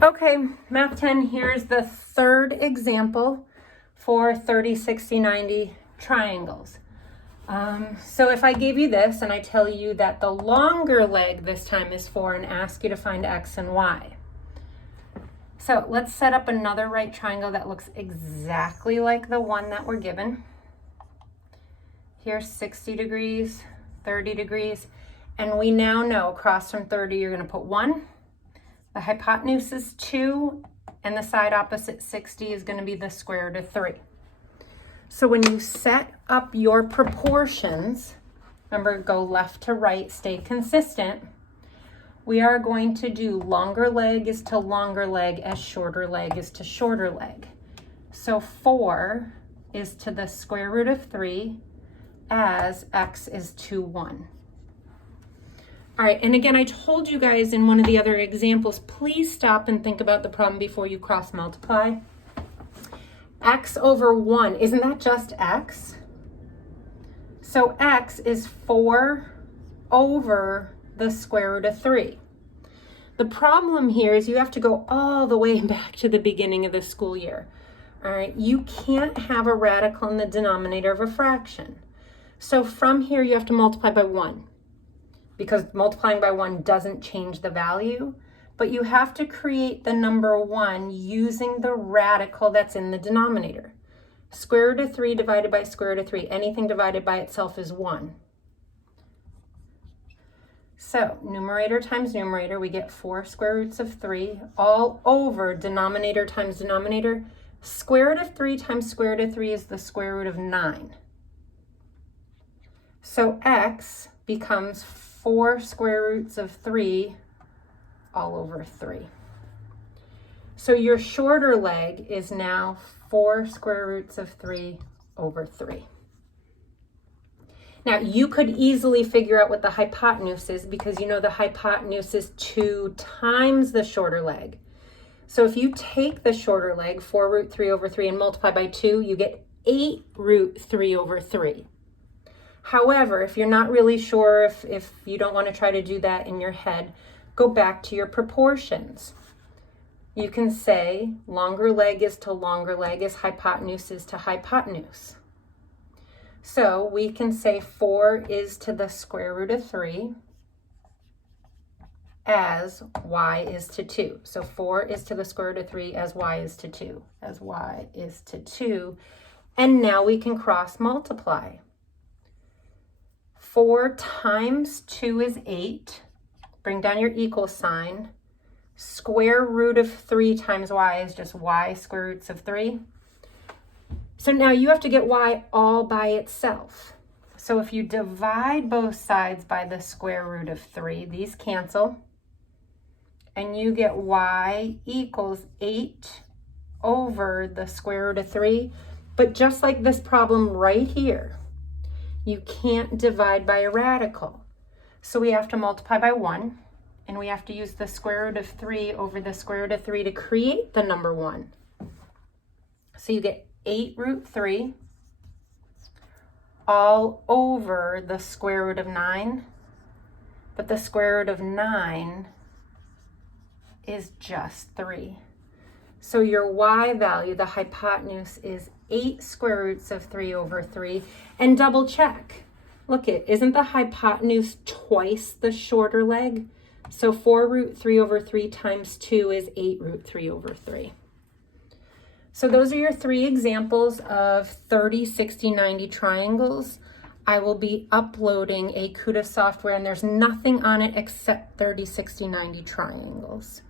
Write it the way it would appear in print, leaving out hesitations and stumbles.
Okay, Math 10, here's the third example for 30, 60, 90 triangles. So if I gave you this and I tell you that the longer leg this time is 4 and ask you to find x and y. So let's set up another right triangle that looks exactly like the one that we're given. Here's 60 degrees, 30 degrees, and we now know across from 30 you're going to put 1. The hypotenuse is 2, and the side opposite 60 is going to be the square root of 3. So when you set up your proportions, remember, go left to right, stay consistent, we are going to do longer leg is to longer leg as shorter leg is to shorter leg. So 4 is to the square root of 3 as x is to 1. All right, and again, I told you guys in one of the other examples, please stop and think about the problem before you cross multiply. X over 1, isn't that just x? So x is 4 over the square root of 3. The problem here is you have to go all the way back to the beginning of the school year. All right, you can't have a radical in the denominator of a fraction. So from here, you have to multiply by 1. Because multiplying by 1 doesn't change the value, but you have to create the number 1 using the radical that's in the denominator. Square root of 3 divided by square root of 3. Anything divided by itself is 1. So numerator times numerator, we get 4 square roots of 3 all over denominator times denominator. Square root of 3 times square root of 3 is the square root of 9. So x becomes 4 square roots of 3 all over 3. So your shorter leg is now 4 square roots of 3 over 3. Now you could easily figure out what the hypotenuse is because you know the hypotenuse is 2 times the shorter leg. So if you take the shorter leg, 4 root 3 over 3, and multiply by 2, you get 8 root 3 over 3. However, if you're not really sure, if you don't want to try to do that in your head, go back to your proportions. You can say longer leg is to longer leg as hypotenuse is to hypotenuse. So we can say 4 is to the square root of 3 as y is to 2. So 4 is to the square root of 3 as y is to 2, as y is to 2. And now we can cross multiply. 4 times 2 is 8. Bring down your equal sign. Square root of 3 times y is just y square roots of 3. So now you have to get y all by itself. So if you divide both sides by the square root of 3, these cancel. And you get y equals 8 over the square root of 3. But just like this problem right here, you can't divide by a radical. So we have to multiply by 1, and we have to use the square root of 3 over the square root of 3 to create the number 1. So you get 8 root 3 all over the square root of 9, but the square root of 9 is just 3. So your y value, the hypotenuse, is 8 square roots of 3 over 3. And double check. Look, isn't the hypotenuse twice the shorter leg? So 4 root 3 over 3 times 2 is 8 root 3 over 3. So those are your 3 examples of 30, 60, 90 triangles. I will be uploading a CUDA software, and there's nothing on it except 30, 60, 90 triangles.